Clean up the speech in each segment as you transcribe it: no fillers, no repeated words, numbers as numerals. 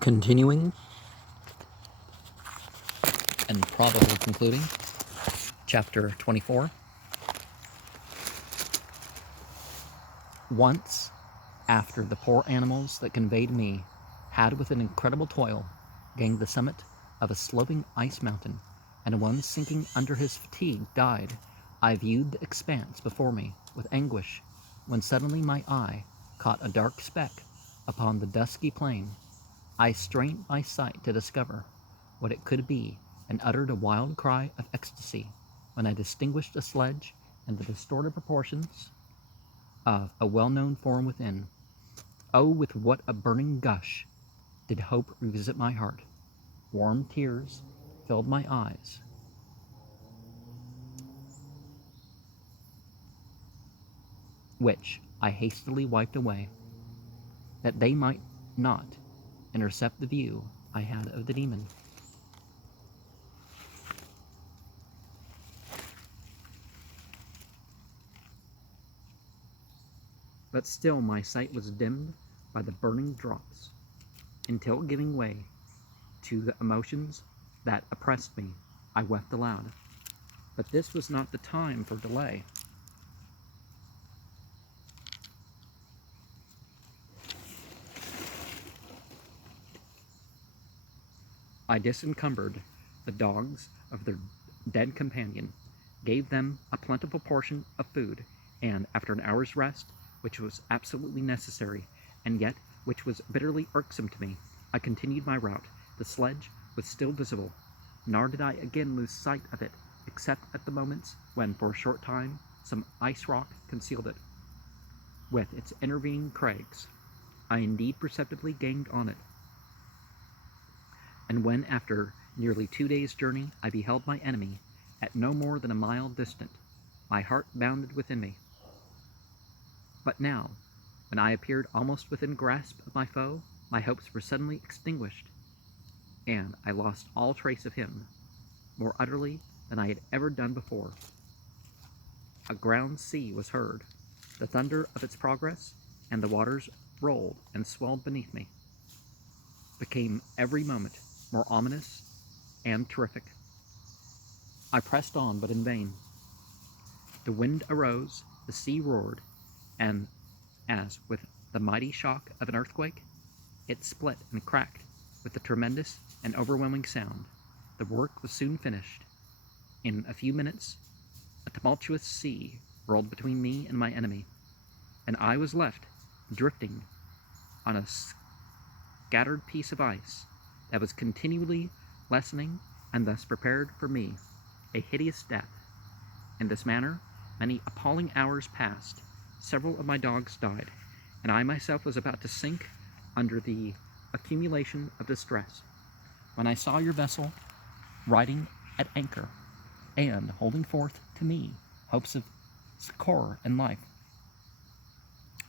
Continuing and probably concluding, chapter 24. Once, after the poor animals that conveyed me had with an incredible toil gained the summit of a sloping ice mountain, and one sinking under his fatigue died, I viewed the expanse before me with anguish, when suddenly my eye caught a dark speck upon the dusky plain. I strained my sight to discover what it could be, and uttered a wild cry of ecstasy when I distinguished a sledge and the distorted proportions of a well-known form within. Oh, with what a burning gush did hope revisit my heart! Warm tears filled my eyes, which I hastily wiped away, that they might not intercept the view I had of the demon. But still my sight was dimmed by the burning drops, until, giving way to the emotions that oppressed me, I wept aloud. But this was not the time for delay. I disencumbered the dogs of their dead companion, gave them a plentiful portion of food, and after an hour's rest, which was absolutely necessary, and yet which was bitterly irksome to me, I continued my route. The sledge was still visible, nor did I again lose sight of it, except at the moments when, for a short time, some ice rock concealed it, with its intervening crags. I indeed perceptibly gained on it, and when, after nearly 2 days' journey, I beheld my enemy at no more than a mile distant, my heart bounded within me. But now, when I appeared almost within grasp of my foe, my hopes were suddenly extinguished, and I lost all trace of him, more utterly than I had ever done before. A ground sea was heard, the thunder of its progress, and the waters rolled and swelled beneath me, became every moment more ominous and terrific. I pressed on, but in vain. The wind arose, the sea roared, and as with the mighty shock of an earthquake, it split and cracked with a tremendous and overwhelming sound. The work was soon finished. In a few minutes, a tumultuous sea rolled between me and my enemy, and I was left drifting on a scattered piece of ice that was continually lessening, and thus prepared for me a hideous death. In this manner, many appalling hours passed. Several of my dogs died, and I myself was about to sink under the accumulation of distress, when I saw your vessel riding at anchor, and holding forth to me hopes of succor and life.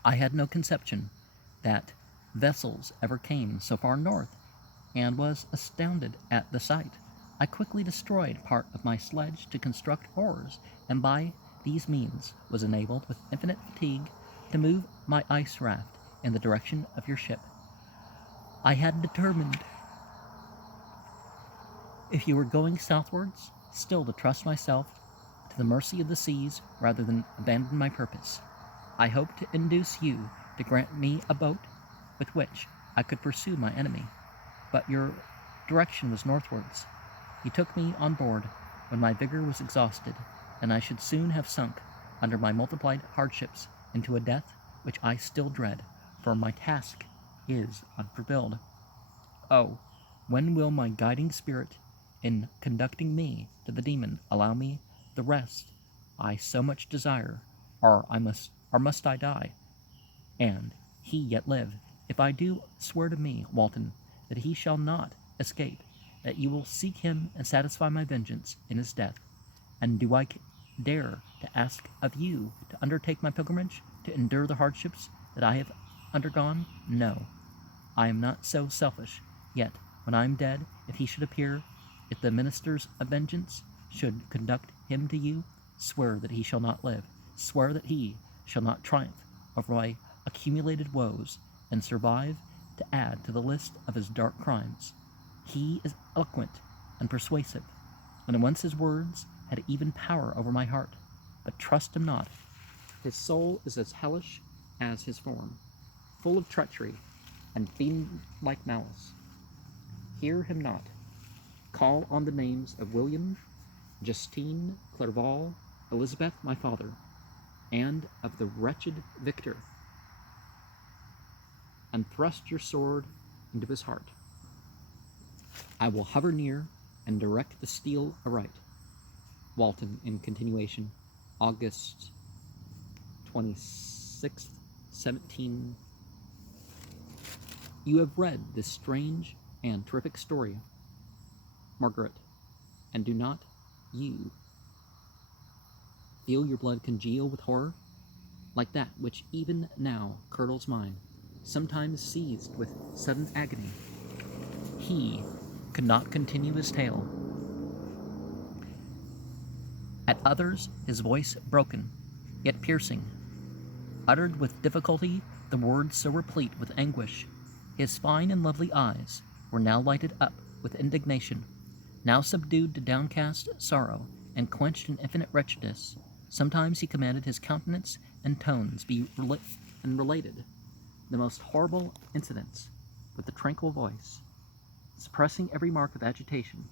I had no conception that vessels ever came so far north, and was astounded at the sight. I quickly destroyed part of my sledge to construct oars, and by these means was enabled, with infinite fatigue, to move my ice raft in the direction of your ship. I had determined, if you were going southwards, still to trust myself to the mercy of the seas rather than abandon my purpose. I hoped to induce you to grant me a boat with which I could pursue my enemy, but your direction was northwards. You took me on board when my vigor was exhausted, and I should soon have sunk under my multiplied hardships into a death which I still dread, for my task is unfulfilled. Oh, when will my guiding spirit, in conducting me to the demon, allow me the rest I so much desire, or must I die, and he yet live? If I do, swear to me, Walton, that he shall not escape, that you will seek him and satisfy my vengeance in his death. And do I dare to ask of you to undertake my pilgrimage, to endure the hardships that I have undergone? No, I am not so selfish. Yet, when I am dead, if he should appear, if the ministers of vengeance should conduct him to you, swear that he shall not live. Swear that he shall not triumph over my accumulated woes, and survive to add to the list of his dark crimes. He is eloquent and persuasive, and once his words had even power over my heart. But trust him not. His soul is as hellish as his form, full of treachery and fiend-like malice. Hear him not. Call on the names of William, Justine, Clerval, Elizabeth, my father, and of the wretched Victor, and thrust your sword into his heart. I will hover near and direct the steel aright. Walton, in continuation, August 26th, 17. You have read this strange and terrific story, Margaret, and do not you feel your blood congeal with horror, like that which even now curdles mine, sometimes seized with sudden agony? He could not continue his tale. At others his voice broken, yet piercing, uttered with difficulty the words so replete with anguish. His fine and lovely eyes were now lighted up with indignation, now subdued to downcast sorrow and quenched in infinite wretchedness. Sometimes he commanded his countenance and tones be related the most horrible incidents with a tranquil voice, suppressing every mark of agitation.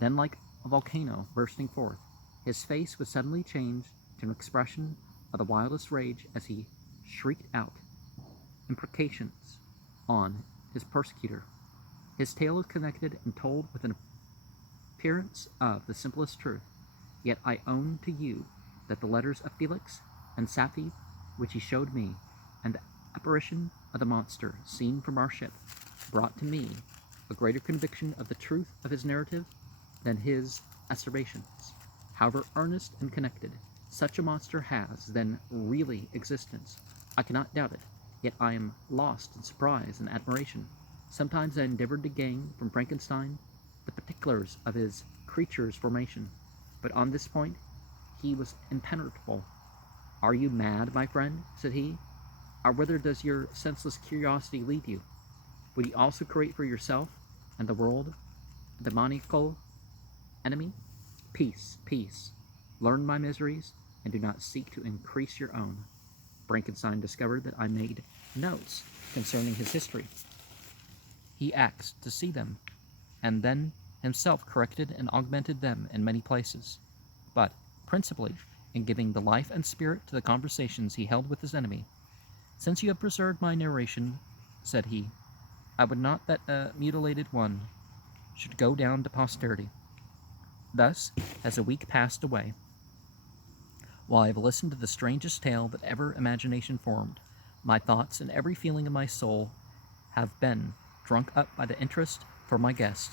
Then, like a volcano bursting forth, his face was suddenly changed to an expression of the wildest rage as he shrieked out imprecations on his persecutor. His tale is connected and told with an appearance of the simplest truth, yet I own to you that the letters of Felix and Safie, which he showed me, and the apparition of the monster seen from our ship, brought to me a greater conviction of the truth of his narrative than his asseverations. However earnest and connected such a monster has then really existence, I cannot doubt it, yet I am lost in surprise and admiration. Sometimes I endeavored to gain from Frankenstein the particulars of his creature's formation, but on this point he was impenetrable. Are you mad, my friend? Said he. Or whither does your senseless curiosity lead you? Would you also create for yourself and the world a demoniacal enemy? Peace, peace. Learn my miseries, and do not seek to increase your own. Frankenstein discovered that I made notes concerning his history. He asked to see them, and then himself corrected and augmented them in many places, but principally in giving the life and spirit to the conversations he held with his enemy. Since you have preserved my narration, said he, I would not that a mutilated one should go down to posterity. Thus, as a week passed away, while I have listened to the strangest tale that ever imagination formed, my thoughts and every feeling of my soul have been drunk up by the interest for my guest,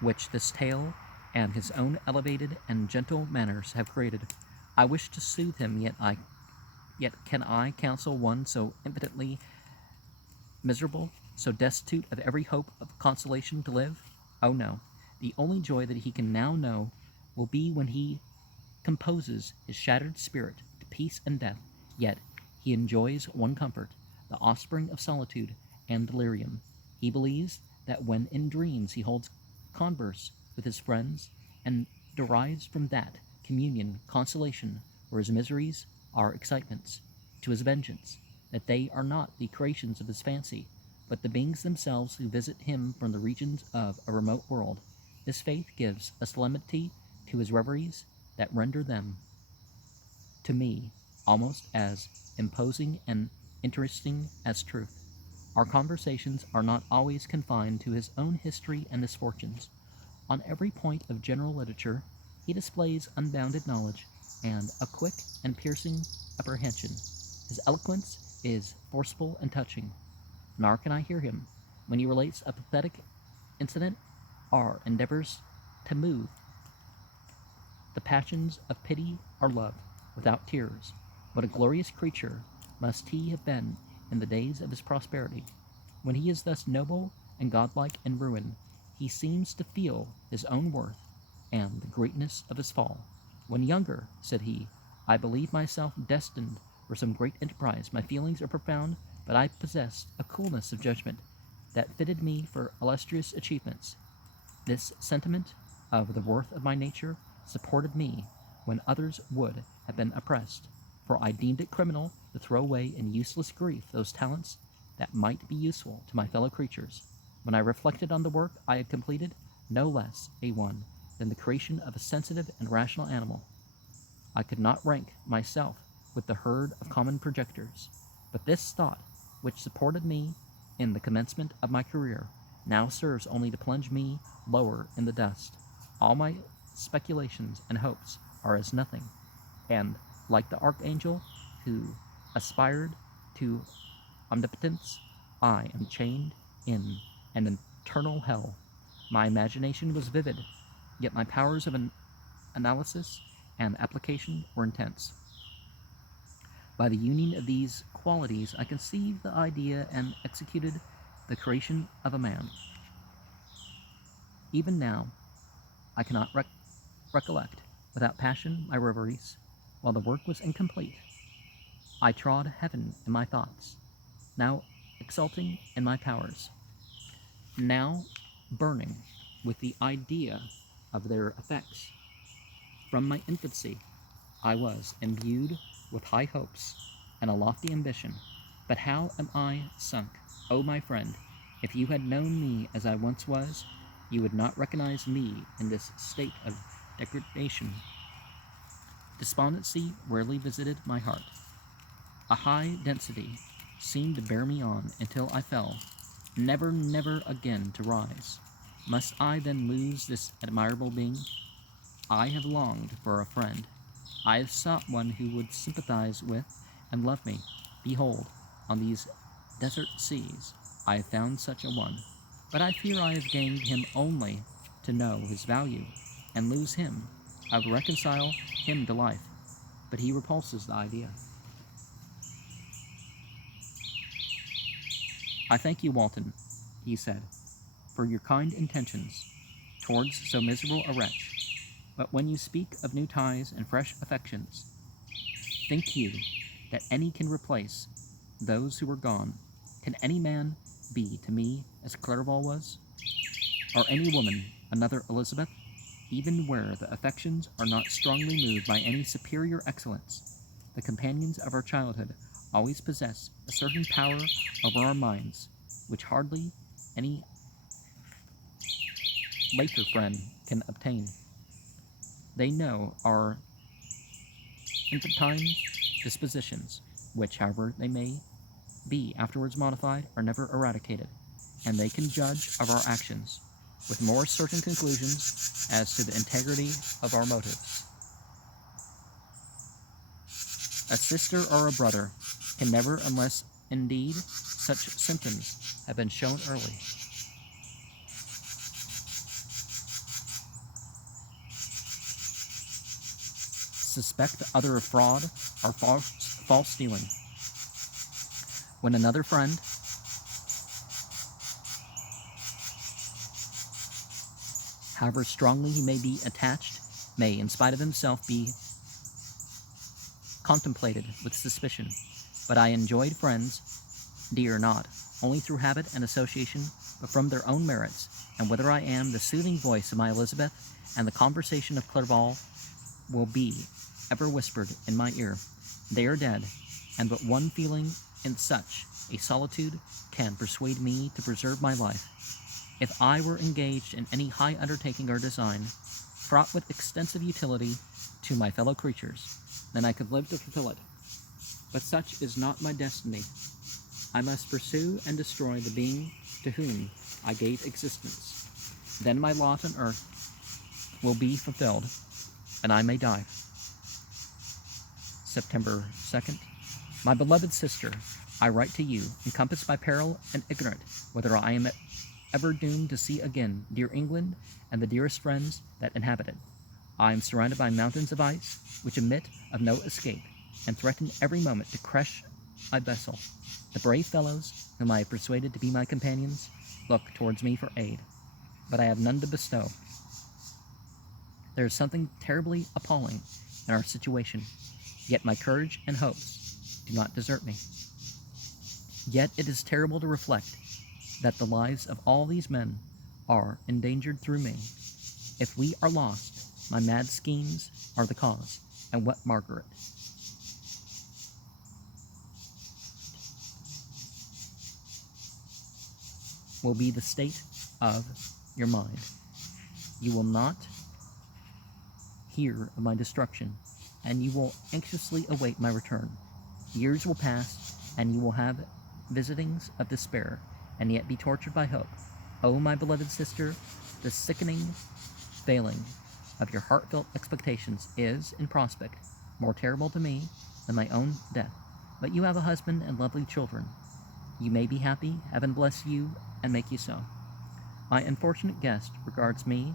which this tale and his own elevated and gentle manners have created. I wish to soothe him, yet can I counsel one so impotently miserable, so destitute of every hope of consolation to live? Oh no, the only joy that he can now know will be when he composes his shattered spirit to peace and death. Yet he enjoys one comfort, the offspring of solitude and delirium. He believes that when in dreams he holds converse with his friends, and derives from that communion consolation, where his miseries are excitements to his vengeance, that they are not the creations of his fancy, but the beings themselves who visit him from the regions of a remote world. This faith gives a solemnity to his reveries that render them, to me, almost as imposing and interesting as truth. Our conversations are not always confined to his own history and misfortunes. On every point of general literature, he displays unbounded knowledge and a quick and piercing apprehension. His eloquence is forcible and touching. Nor can I hear him, when he relates a pathetic incident or endeavors to move the passions of pity or love without tears. What a glorious creature must he have been in the days of his prosperity. When he is thus noble and godlike in ruin, he seems to feel his own worth and the greatness of his fall. When younger, said he, I believe myself destined for some great enterprise. My feelings are profound, but I possessed a coolness of judgment that fitted me for illustrious achievements. This sentiment of the worth of my nature supported me when others would have been oppressed, for I deemed it criminal to throw away in useless grief those talents that might be useful to my fellow creatures. When I reflected on the work I had completed, no less a one than the creation of a sensitive and rational animal, I could not rank myself with the herd of common projectors, but this thought, which supported me in the commencement of my career, now serves only to plunge me lower in the dust. All my speculations and hopes are as nothing, and, like the archangel who aspired to omnipotence, I am chained in an eternal hell. My imagination was vivid, yet my powers of analysis and application were intense. By the union of these qualities, I conceived the idea and executed the creation of a man. Even now, I cannot recollect without passion my reveries, while the work was incomplete. I trod heaven in my thoughts, now exulting in my powers, now burning with the idea of their effects. From my infancy, I was imbued with high hopes and a lofty ambition, but how am I sunk, O my friend? If you had known me as I once was, you would not recognize me in this state of degradation. Despondency rarely visited my heart. A high density seemed to bear me on until I fell, never, never again to rise. Must I then lose this admirable being? I have longed for a friend. I have sought one who would sympathize with and love me. Behold, on these desert seas, I have found such a one. But I fear I have gained him only to know his value, and lose him. I would reconcile him to life, but he repulses the idea. I thank you, Walton, he said, for your kind intentions towards so miserable a wretch. But when you speak of new ties and fresh affections, think you that any can replace those who are gone? Can any man be to me as Clerval was? Or any woman another Elizabeth? Even where the affections are not strongly moved by any superior excellence, the companions of our childhood always possess a certain power over our minds, which hardly any later friend can obtain. They know our infantine dispositions, which, however they may be afterwards modified, are never eradicated, and they can judge of our actions with more certain conclusions as to the integrity of our motives. A sister or a brother can never, unless indeed such symptoms have been shown early. Suspect the other of fraud or false dealing. When another friend however strongly he may be attached, may, in spite of himself, be contemplated with suspicion. But I enjoyed friends, dear not only through habit and association, but from their own merits, and whether I am the soothing voice of my Elizabeth, and the conversation of Clerval will be ever whispered in my ear, they are dead, and but one feeling in such a solitude can persuade me to preserve my life. If I were engaged in any high undertaking or design, fraught with extensive utility to my fellow creatures, then I could live to fulfill it. But such is not my destiny. I must pursue and destroy the being to whom I gave existence. Then my lot on earth will be fulfilled, and I may die. September 2nd. My beloved sister, I write to you, encompassed by peril and ignorant whether I am ever doomed to see again dear England and the dearest friends that inhabit it. I am surrounded by mountains of ice, which admit of no escape, and threaten every moment to crush my vessel. The brave fellows, whom I have persuaded to be my companions, look towards me for aid, but I have none to bestow. There is something terribly appalling in our situation, yet my courage and hopes do not desert me. Yet it is terrible to reflect that the lives of all these men are endangered through me. If we are lost, my mad schemes are the cause, and what Margaret will be the state of your mind. You will not hear of my destruction, and you will anxiously await my return. Years will pass, and you will have visitings of despair, and yet be tortured by hope. O my beloved sister, the sickening failing of your heartfelt expectations is, in prospect, more terrible to me than my own death. But you have a husband and lovely children. You may be happy, heaven bless you, and make you so. My unfortunate guest regards me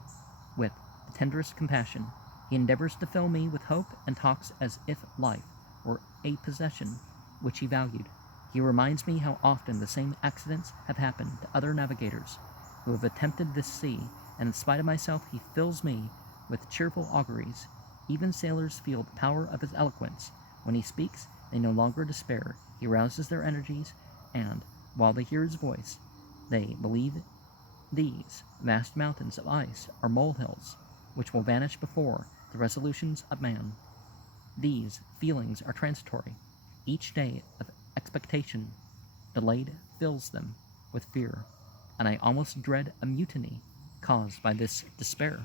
with the tenderest compassion. He endeavors to fill me with hope and talks as if life were a possession which he valued. He reminds me how often the same accidents have happened to other navigators who have attempted this sea, and in spite of myself he fills me with cheerful auguries. Even sailors feel the power of his eloquence. When he speaks, they no longer despair. He rouses their energies, and, while they hear his voice, they believe these vast mountains of ice are molehills which will vanish before the resolutions of man. These feelings are transitory. Each day of expectation delayed fills them with fear, and I almost dread a mutiny caused by this despair.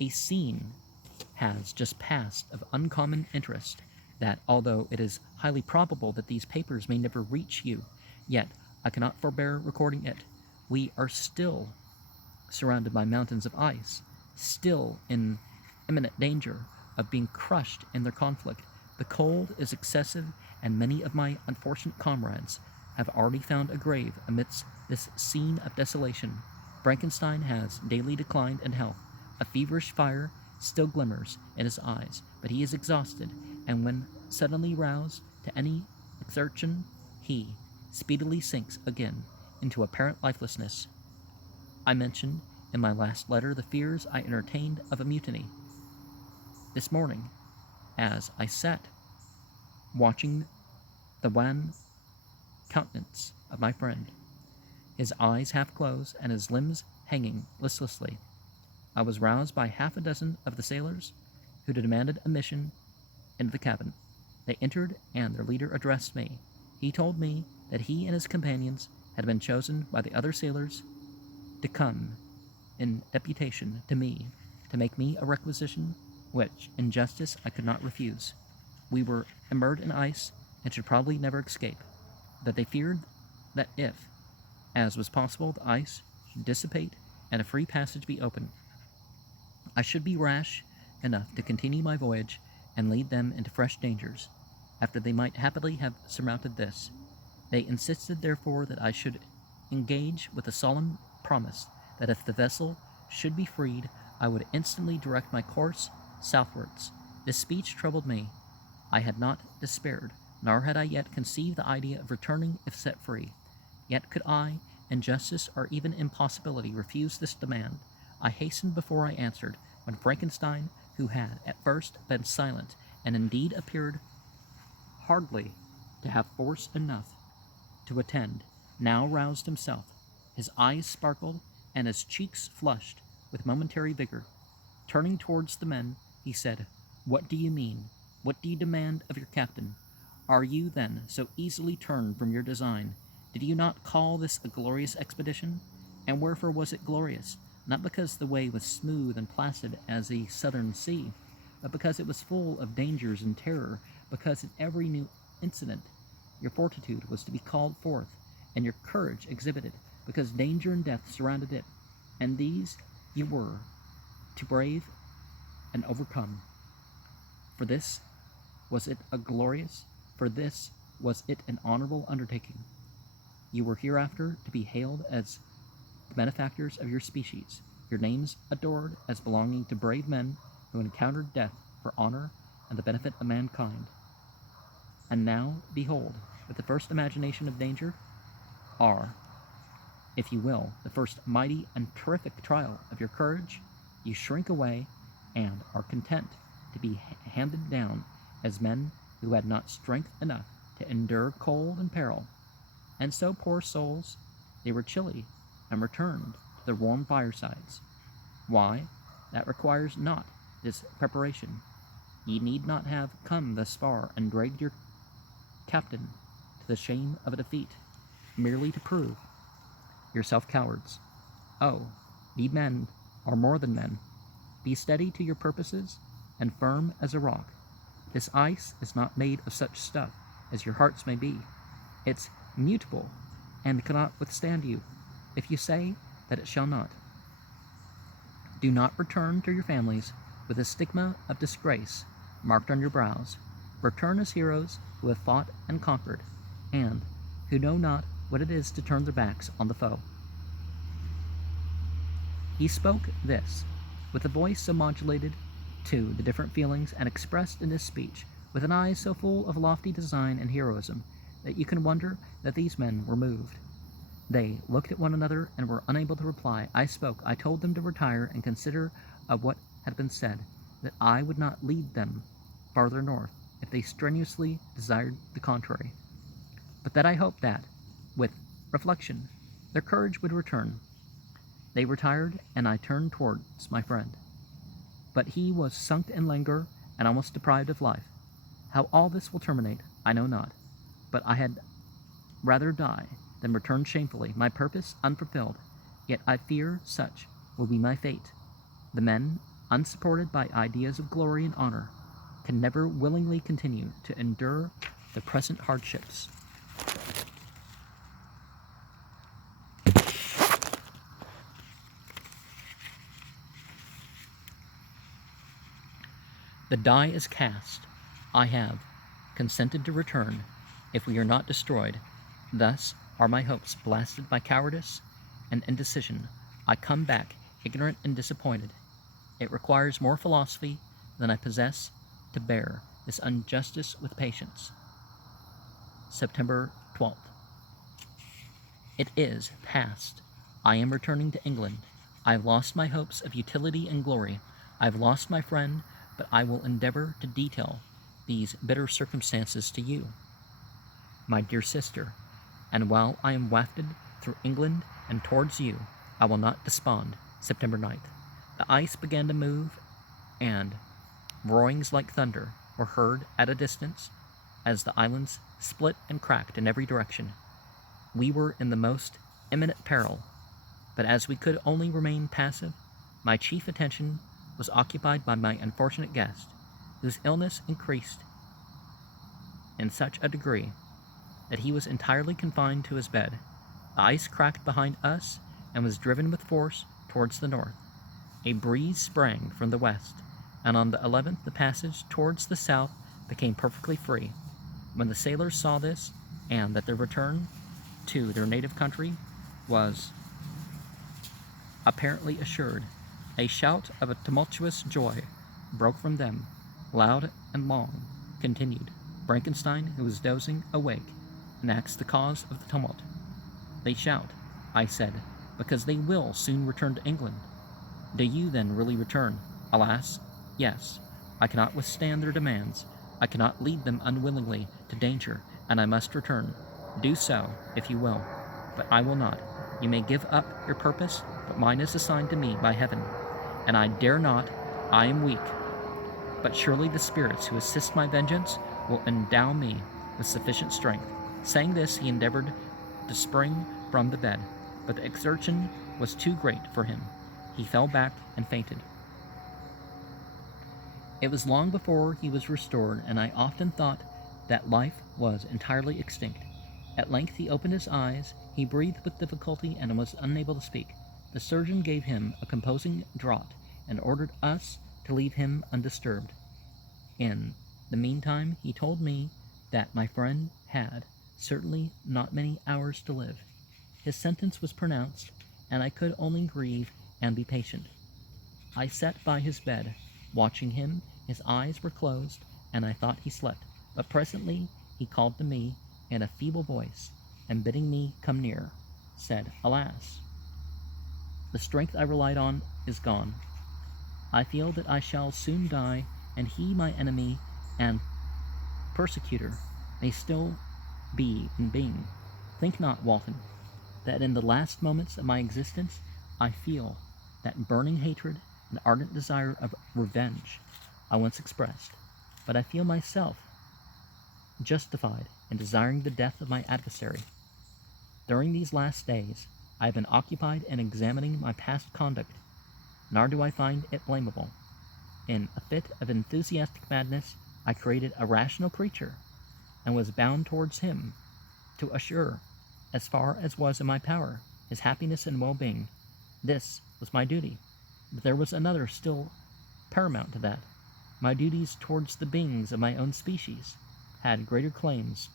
A scene has just passed of uncommon interest that, although it is highly probable that these papers may never reach you, yet I cannot forbear recording it. We are still surrounded by mountains of ice, still in imminent danger of being crushed in their conflict. The cold is excessive, and many of my unfortunate comrades have already found a grave amidst this scene of desolation. Frankenstein has daily declined in health. A feverish fire still glimmers in his eyes, but he is exhausted, and when suddenly roused to any exertion, he speedily sinks again into apparent lifelessness. I mentioned in my last letter the fears I entertained of a mutiny. This morning, as I sat watching the wan countenance of my friend, his eyes half closed and his limbs hanging listlessly, I was roused by half a dozen of the sailors who demanded admission into the cabin. They entered, and their leader addressed me. He told me that he and his companions had been chosen by the other sailors to come in deputation to me, to make me a requisition which, in justice, I could not refuse. We were immersed in ice, and should probably never escape. That they feared that if, as was possible, the ice should dissipate and a free passage be opened, I should be rash enough to continue my voyage and lead them into fresh dangers, after they might happily have surmounted this. They insisted, therefore, that I should engage with a solemn promise that if the vessel should be freed, I would instantly direct my course southwards. This speech troubled me. I had not despaired, nor had I yet conceived the idea of returning if set free. Yet could I, in justice or even impossibility, refuse this demand? I hastened before I answered, when Frankenstein, who had at first been silent, and indeed appeared hardly to have force enough to attend, now roused himself. His eyes sparkled, and his cheeks flushed with momentary vigor. Turning towards the men, he said, "What do you mean? What do you demand of your captain? Are you, then, so easily turned from your design? Did you not call this a glorious expedition? And wherefore was it glorious? Not because the way was smooth and placid as a southern sea, but because it was full of dangers and terror, because in every new incident your fortitude was to be called forth, and your courage exhibited, because danger and death surrounded it, and these you were to brave and overcome. For this was it a glorious, for this was it an honorable undertaking. You were hereafter to be hailed as the benefactors of your species, your names adored as belonging to brave men who encountered death for honor and the benefit of mankind. And now, behold, with the first imagination of danger, are, if you will, the first mighty and terrific trial of your courage, you shrink away and are content to be handed down as men who had not strength enough to endure cold and peril. And so, poor souls, they were chilly, and returned to their warm firesides. Why? That requires not this preparation. Ye need not have come thus far and dragged your captain to the shame of a defeat, merely to prove yourself cowards. Oh, be men, or more than men. Be steady to your purposes, and firm as a rock. This ice is not made of such stuff as your hearts may be. It's mutable, and cannot withstand you, if you say that it shall not. Do not return to your families with a stigma of disgrace marked on your brows. Return as heroes who have fought and conquered, and who know not what it is to turn their backs on the foe. He spoke this with a voice so modulated to the different feelings and expressed in his speech with an eye so full of lofty design and heroism that you can wonder that these men were moved. They looked at one another and were unable to reply. I spoke. I told them to retire and consider of what had been said, that I would not lead them farther north if they strenuously desired the contrary, but that I hoped that, with reflection, their courage would return. They retired, and I turned towards my friend. But he was sunk in languor and almost deprived of life. How all this will terminate, I know not, but I had rather die than return shamefully, my purpose unfulfilled. Yet I fear such will be my fate. The men, unsupported by ideas of glory and honor, can never willingly continue to endure the present hardships. The die is cast. I have consented to return, if we are not destroyed. Thus are my hopes blasted by cowardice and indecision. I come back ignorant and disappointed. It requires more philosophy than I possess to bear this injustice with patience. September 12th. It is past. I am returning to England. I have lost my hopes of utility and glory. I have lost my friend, but I will endeavor to detail these bitter circumstances to you, my dear sister, and while I am wafted through England and towards you, I will not despond. September 9th. The ice began to move, and roarings like thunder were heard at a distance as the islands split and cracked in every direction. We were in the most imminent peril, but as we could only remain passive, my chief attention was occupied by my unfortunate guest, whose illness increased in such a degree that he was entirely confined to his bed. The ice cracked behind us and was driven with force towards the north. A breeze sprang from the west, and on the 11th the passage towards the south became perfectly free. When the sailors saw this, and that their return to their native country was apparently assured, a shout of a tumultuous joy broke from them, loud and long, continued. Frankenstein, who was dozing, awake, and asked the cause of the tumult. They shout, I said, because they will soon return to England. Do you then really return? Alas, yes. I cannot withstand their demands. I cannot lead them unwillingly to danger, and I must return. Do so, if you will, but I will not. You may give up your purpose, but mine is assigned to me by heaven, and I dare not. I am weak, but surely the spirits who assist my vengeance will endow me with sufficient strength. Saying this, he endeavored to spring from the bed, but the exertion was too great for him. He fell back and fainted. It was long before he was restored, and I often thought that life was entirely extinct. At length he opened his eyes. He breathed with difficulty and was unable to speak. The surgeon gave him a composing draught and ordered us to leave him undisturbed. In the meantime, he told me that my friend had certainly not many hours to live. His sentence was pronounced, and I could only grieve and be patient. I sat by his bed, watching him. His eyes were closed, and I thought he slept. But presently he called to me in a feeble voice, and bidding me come near, said, Alas, the strength I relied on is gone. I feel that I shall soon die, and he, my enemy and persecutor, may still be in being. Think not, Walton, that in the last moments of my existence I feel that burning hatred and ardent desire of revenge I once expressed, but I feel myself justified in desiring the death of my adversary. During these last days, I have been occupied in examining my past conduct, nor do I find it blamable. In a fit of enthusiastic madness, I created a rational creature, and was bound towards him to assure, as far as was in my power, his happiness and well-being. This was my duty, but there was another still paramount to that. My duties towards the beings of my own species had greater claims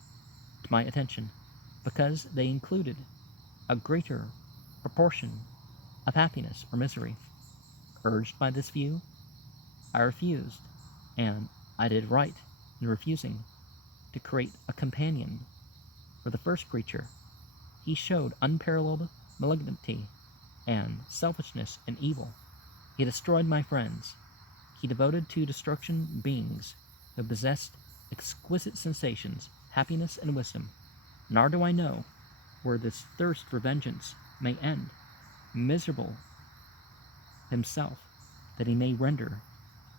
to my attention, because they included a greater proportion of happiness or misery. Urged by this view, I refused, and I did right in refusing, to create a companion for the first creature. He showed unparalleled malignity and selfishness and evil. He destroyed my friends. He devoted to destruction beings who possessed exquisite sensations, happiness, and wisdom. Nor do I know where this thirst for vengeance may end. Miserable himself, that he may render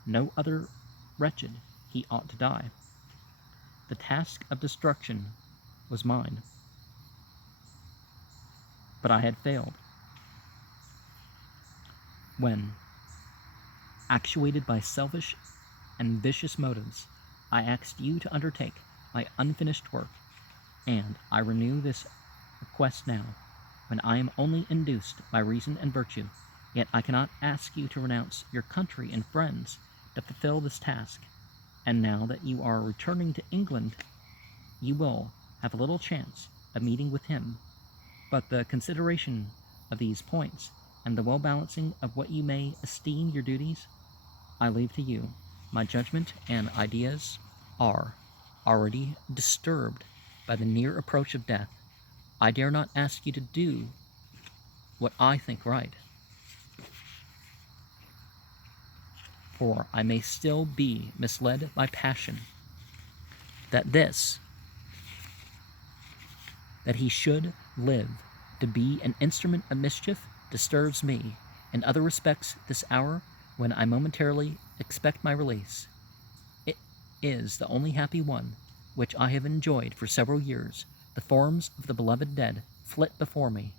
no other wretched, he ought to die. The task of destruction was mine, but I had failed. When, actuated by selfish and vicious motives, I asked you to undertake my unfinished work, and I renew this request now, when I am only induced by reason and virtue, yet I cannot ask you to renounce your country and friends to fulfill this task. And now that you are returning to England, you will have a little chance of meeting with him. But the consideration of these points, and the well-balancing of what you may esteem your duties, I leave to you. My judgment and ideas are already disturbed by the near approach of death. I dare not ask you to do what I think right, for I may still be misled by passion. That he should live to be an instrument of mischief disturbs me. In other respects, this hour, when I momentarily expect my release, it is the only happy one which I have enjoyed for several years. The forms of the beloved dead flit before me,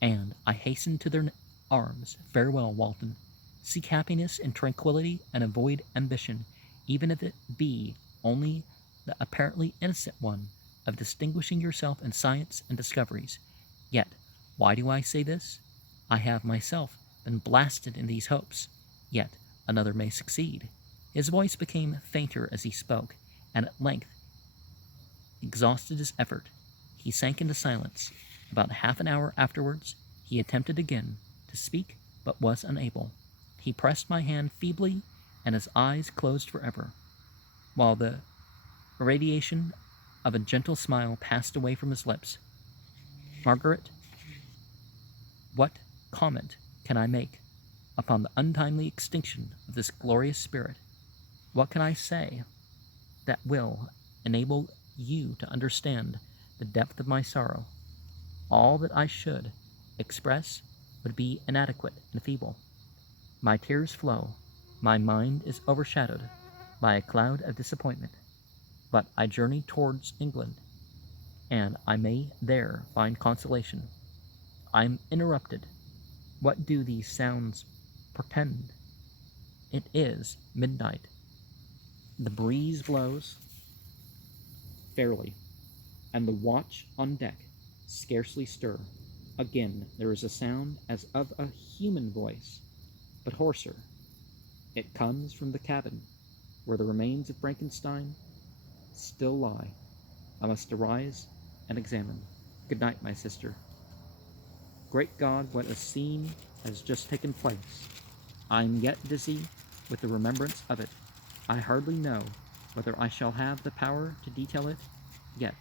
and I hasten to their arms. Farewell, Walton. Seek happiness in tranquility, and avoid ambition, even if it be only the apparently innocent one of distinguishing yourself in science and discoveries. Yet, why do I say this? I have myself been blasted in these hopes, yet another may succeed. His voice became fainter as he spoke, and at length exhausted his effort. He sank into silence. About half an hour afterwards, he attempted again to speak, but was unable. He pressed my hand feebly, and his eyes closed forever, while the irradiation of a gentle smile passed away from his lips. Margaret, what comment can I make upon the untimely extinction of this glorious spirit? What can I say that will enable you to understand the depth of my sorrow? All that I should express would be inadequate and feeble. My tears flow, my mind is overshadowed by a cloud of disappointment, but I journey towards England, and I may there find consolation. I am interrupted. What do these sounds portend? It is midnight. The breeze blows fairly, and the watch on deck scarcely stir. Again there is a sound as of a human voice, but hoarser. It comes from the cabin, where the remains of Frankenstein still lie. I must arise and examine. Good night, my sister. Great God, what a scene has just taken place! I am yet dizzy with the remembrance of it. I hardly know whether I shall have the power to detail it, yet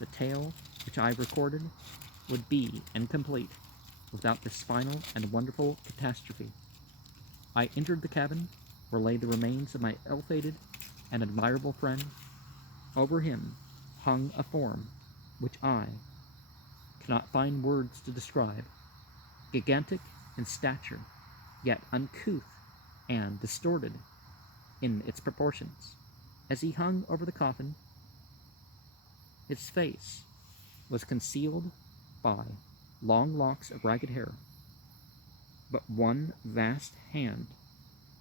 the tale which I have recorded would be incomplete without this final and wonderful catastrophe. I entered the cabin, where lay the remains of my ill-fated and admirable friend. Over him hung a form which I cannot find words to describe. Gigantic in stature, yet uncouth and distorted in its proportions. As he hung over the coffin, his face was concealed by long locks of ragged hair, but one vast hand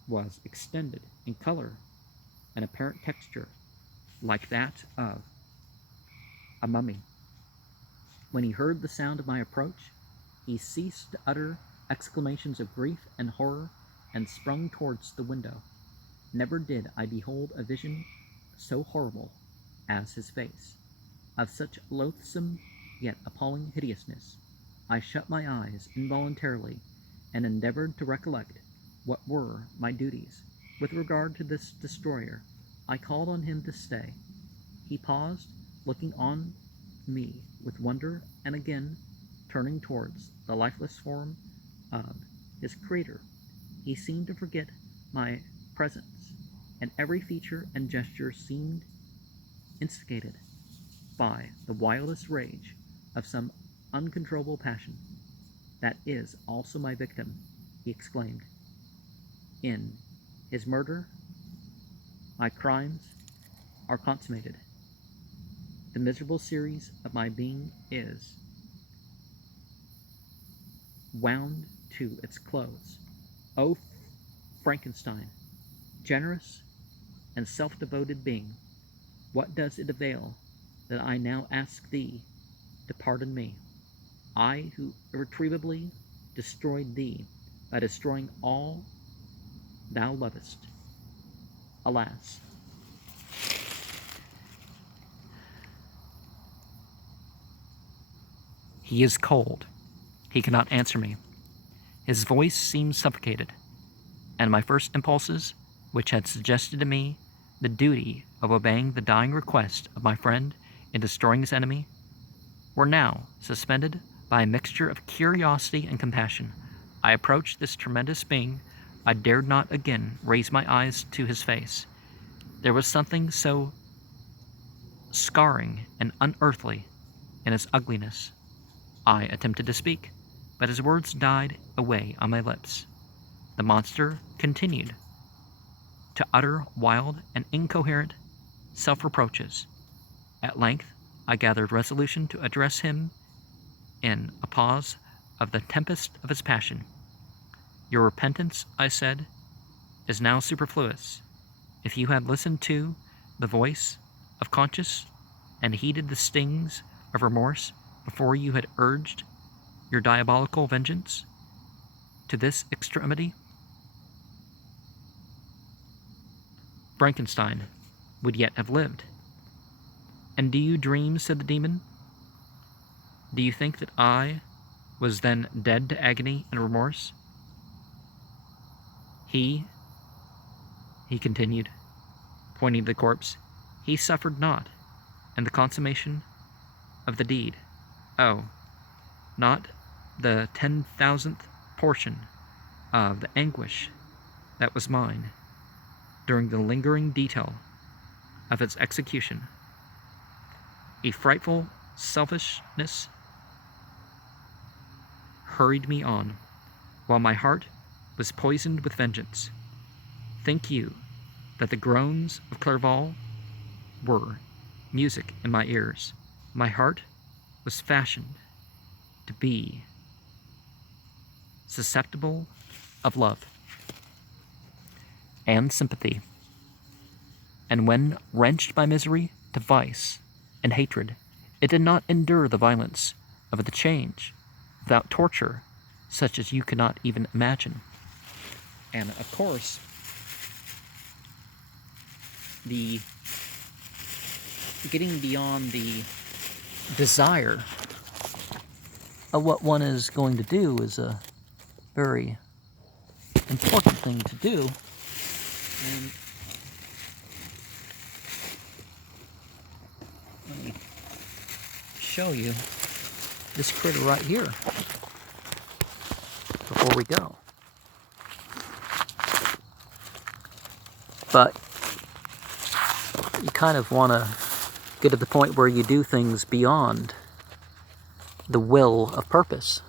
was extended in color and apparent texture like that of a mummy. When he heard the sound of my approach, he ceased to utter exclamations of grief and horror and sprung towards the window. Never did I behold a vision so horrible as his face, of such loathsome yet appalling hideousness. I shut my eyes involuntarily and endeavored to recollect what were my duties. With regard to this destroyer, I called on him to stay. He paused, looking on me with wonder, and again turning towards the lifeless form of his creator. He seemed to forget my presence, and every feature and gesture seemed instigated by the wildest rage of some uncontrollable passion. That is also my victim, he exclaimed. In his murder, my crimes are consummated. The miserable series of my being is wound to its close. O Frankenstein, generous and self-devoted being, what does it avail that I now ask thee to pardon me? I who irretrievably destroyed thee by destroying all thou lovest. Alas! He is cold. He cannot answer me. His voice seems suffocated, and my first impulses, which had suggested to me the duty of obeying the dying request of my friend in destroying his enemy, were now suspended by a mixture of curiosity and compassion. I approached this tremendous being. I dared not again raise my eyes to his face. There was something so scarring and unearthly in his ugliness. I attempted to speak, but his words died away on my lips. The monster continued to utter wild and incoherent self-reproaches. At length, I gathered resolution to address him in a pause of the tempest of his passion. Your repentance, I said, is now superfluous. If you had listened to the voice of conscience and heeded the stings of remorse before you had urged your diabolical vengeance to this extremity, Frankenstein would yet have lived. And do you dream, said the demon? Do you think that I was then dead to agony and remorse? He continued, pointing to the corpse, he suffered not in the consummation of the deed. Oh, not the 10,000th portion of the anguish that was mine during the lingering detail of its execution. A frightful selfishness hurried me on, while my heart was poisoned with vengeance. Think you that the groans of Clerval were music in my ears? My heart was fashioned to be susceptible of love and sympathy, and when wrenched by misery to vice and hatred, it did not endure the violence of the change without torture such as you could not even imagine. And of course, the getting beyond the desire of what one is going to do is a very important thing to do. And let me show you this critter right here before we go. But you kind of want to get to the point where you do things beyond the will of purpose.